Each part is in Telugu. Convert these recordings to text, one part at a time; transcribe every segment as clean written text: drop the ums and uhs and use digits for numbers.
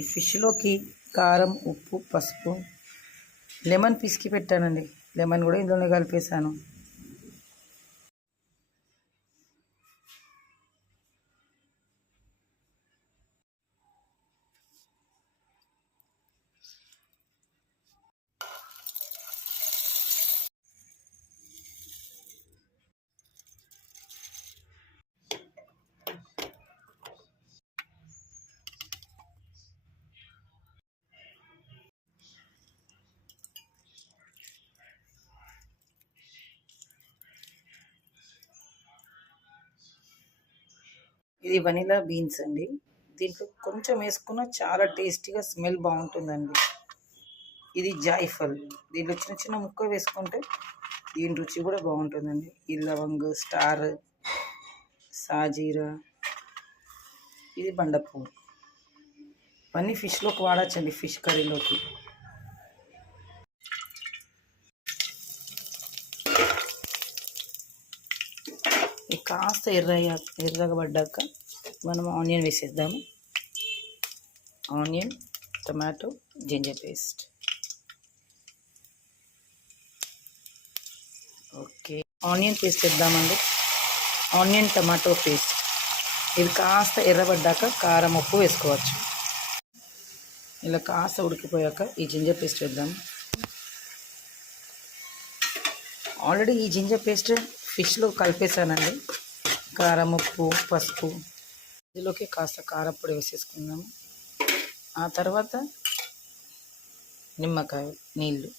ఈ ఫిష్లోకి కారం, ఉప్పు, పసుపు, లెమన్ పిసికి పెట్టానండి. లెమన్ కూడా ఇందులోనే కలిపేసాను. ఇది వనిలా బీన్స్ అండి. దీంట్లో కొంచెం వేసుకున్న చాలా టేస్టీగా స్మెల్ బాగుంటుందండి. ఇది జాయిఫల్, దీంట్లో చిన్న చిన్న ముక్క వేసుకుంటే దీని రుచి కూడా బాగుంటుందండి. ఈ లవంగ్, స్టార్, సాజీరా, ఇది బండపువ్వు. ఇవన్నీ ఫిష్లోకి వాడచ్చండి, ఫిష్ కర్రీలోకి. కాస్త ఎర్రగా పడ్డాక మనం ఆనియన్ వేసేద్దాము. Onion, tomato, ginger paste. Okay, onion paste వేద్దామండి. Onion tomato paste. ఇది కాస్త ఎర్రబడ్డాక కారం, ఉప్పు వేసుకోవచ్చు. ఇలా కాస్త ఉడికిపోయాక ఈ జింజర్ పేస్ట్ వేద్దాము. ఆల్రెడీ ఈ జింజర్ పేస్ట్ ఫిష్లో కలిపేసానండి. కారం, ఉప్పు, పసుపు. ఇందులోకి కాస్త కారపొడి వేసేసుకుందాము. ఆ తర్వాత నిమ్మకాయ నీళ్ళు.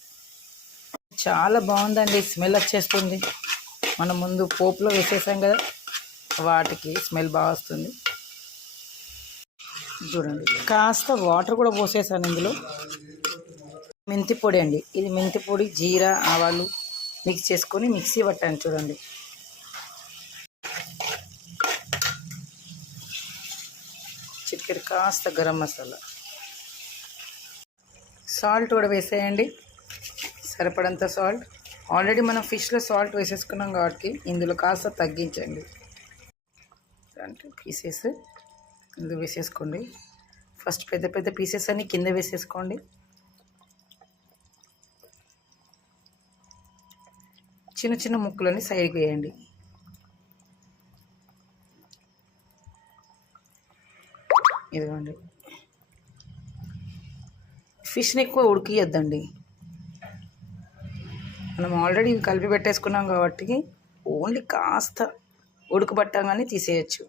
చాలా బాగుందండి, స్మెల్ వచ్చేస్తుంది. మనం ముందు పోపులో వేసేసాం కదా, వాటికి స్మెల్ బాగా వస్తుంది. చూడండి, కాస్త వాటర్ కూడా పోసేసాను ఇందులో. మెంతి పొడి అండి, ఇది మెంతి పొడి, జీరా, ఆవాలు మిక్స్ చేసుకొని మిక్సీ పట్టాను చూడండి. చిటికెడు కాస్త గరం మసాలా, సాల్ట్ కూడా వేసేయండి, సరిపడంత సాల్ట్. ఆల్రెడీ మనం ఫిష్లో సాల్ట్ వేసేసుకున్నాం కాబట్టి ఇందులో కాస్త తగ్గించండి. అంటే పీసెస్ ఇందులో వేసేసుకోండి. ఫస్ట్ పెద్ద పెద్ద పీసెస్ అన్నీ కింద వేసేసుకోండి. చిన్న చిన్న ముక్కలని సైడ్కి వేయండి. ఇదిగోండి, ఫిష్ని ఎక్కువ ఉడికియద్దండి. మనం ఆల్రెడీ కలిపి పెట్టేసుకున్నాం కాబట్టి ఓన్లీ కాస్త ఉడకబట్టగానే తీసేయచ్చు.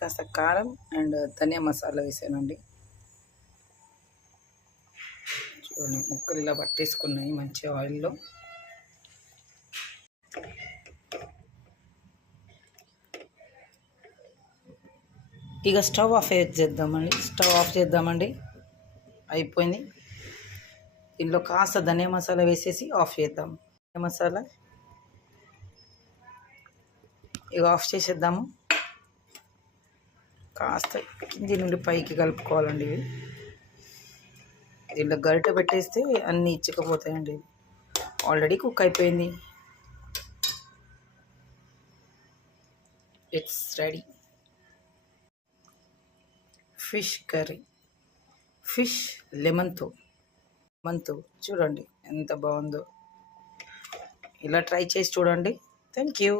కాస్త కారం అండ్ ధనియా మసాలా వేసానండి. చూడండి, ముక్కలు ఇలా పట్టేసుకున్నాయి మంచి ఆయిల్లో. ఇక స్టవ్ ఆఫ్ చేద్దామండి. అయిపోయింది. దీనిలో కాస్త ధనియా మసాలా వేసేసి ఆఫ్ చేద్దాం. ధనియా మసాలా ఇక ఆఫ్ చేసేద్దాము. కాస్త కింది నుండి పైకి కలుపుకోవాలండి. ఇవి దీంట్లో గరిటె పెట్టేస్తే అన్నీ ఇచ్చకపోతాయండి. ఆల్రెడీ కుక్ అయిపోయింది. It's ready. Fish curry, fish లెమన్తో చూడండి ఎంత బాగుందో. ఇలా ట్రై చేసి చూడండి. Thank you.